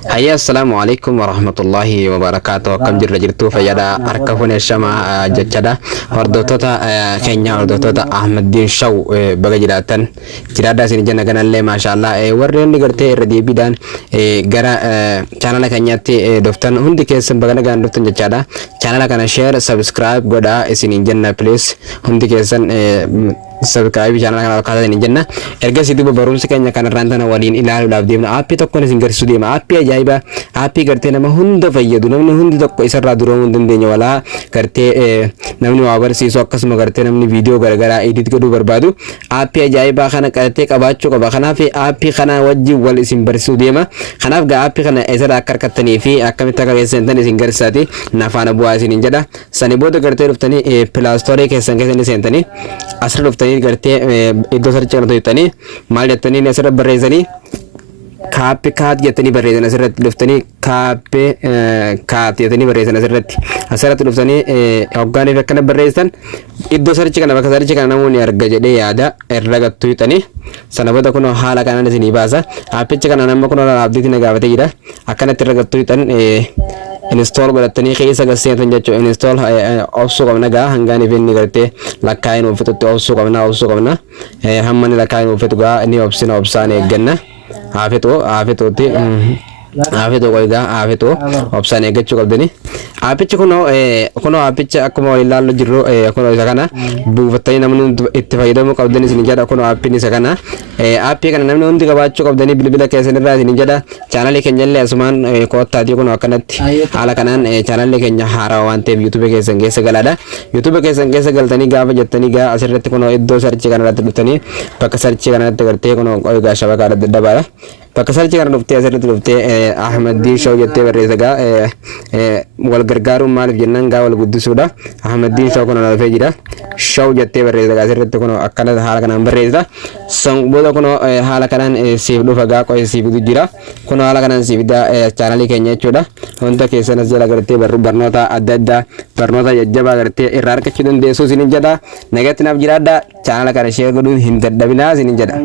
Hayya assalamu alaikum warahmatullahi wabarakatuh. Akkam jirra jirtu fayyada harka fuune shama jechada hordoftoota keenya hordoftoota Ahmadiin Shaw baga jiraatan jiraadhaa isin jenna ganallee maashaallah warreen gartee irra deebiidhaan gara chaanala keenyatti dhuftan hundi keessan baga nagaan dhuftan jechaadha. Chaanala kana share subscribe godhaa isin jenna please hundi keessan subscribe channel kana akka ta'in jenna erga si duba barumsa keenya kana rantana waliin ilaaluudhaaf deemna aappii tokko isin garsiisuu deema aappii ajaa'iba aappii gartee nama hunda fayyadu namni hundi tokko isarraa duroomuu hin dandeenye walaa gartee namni waa barsiisu akkasuma gartee namni viidiyoo garagaraa edit godhuu barbaadu aappii ajaa'ibaa kana qabatee qabaachuu qaba kanaaf aappii kana wajjin wal isin barsiisuu deema kanaaf gaa aappii kana isarraa akka harkattanii fi akkamitti akka keessan isin garsiisaati nafaana bu'aa isin jedha sani booda gartee dhuftanii pilaastorii keessan seentanii asirra dhuftanii gartee iddoo sarchi kana to'atanii maal jettanii asirra barreessanii kaappii kaat jettanii barreessan asirratti dhuftanii kaappii kaat jettanii barreessan asirratti dhuftanii hoggaaniif akkana barreessan iddoo sarchi kana bakka sarchi kana namoonni arga jedhee yaada irra gattuu yuxanii sana booda kun haala kanaan isinii baasa aappicha kana nama kun abdiitti na gaafatee jira akkanatti irra gattuu yuxan install godhatanii keessa gasseetan jechuudha install obsuu qabna gaa hangaaniif inni gartee lakkaa'in uffatutti obsuu qabna hamma ni lakkaa'in uffatu gaa inni obsaan eegganna haafetuutti haafetuu qoygaa haafetuu obsaan eeggachuu qabdani aappichi kunoo aappicha akkuma waliin ilaallu jirru kunoo isa kana buufattanii namni itti fayyadamuu qabdani isin jedha kunoo aappiin isa kana aappii kana namni hundi qabaachuu qabdani bilbila keessanirraa isin jedha chaanalii keenya illee asumaan koottaatii kunoo akkanatti haala kanaan chaanalii keenya haaraa waan ta'eef yuutuube keessan keessa galaadha yuutuube keessan keessa galtanii gaafa jettanii gaa asirratti kunoo iddoo sarchii kanarratti dhuftanii bakka sarchii kanarratti gartee kunoo qoygaa shabakaa daddabaadha bakka sarchii kana dhuftee asirratti dhuftee Ahmadiin Shaw jettee barreessa gaa wal gargaaruun maaliif jennaan gaa wal guddisuudha Ahmadiin Shaw kun dhufee jira Shaw jettee barreessa gaa asirratti kun akkana haala kanaan barreessa san booda kun haala kanaan siif dhufa gaa qo'ee siif jira kun haala kanaan siif chaanalii keenya jechuudha wanta keessan as jala gartee barnoota adda addaa barnoota jajjabaa gartee irraa argachuu dandeessu isin jedha nagatti naaf jiraadha chaanala kana share godhuun hin dadhabinaa isin jedha.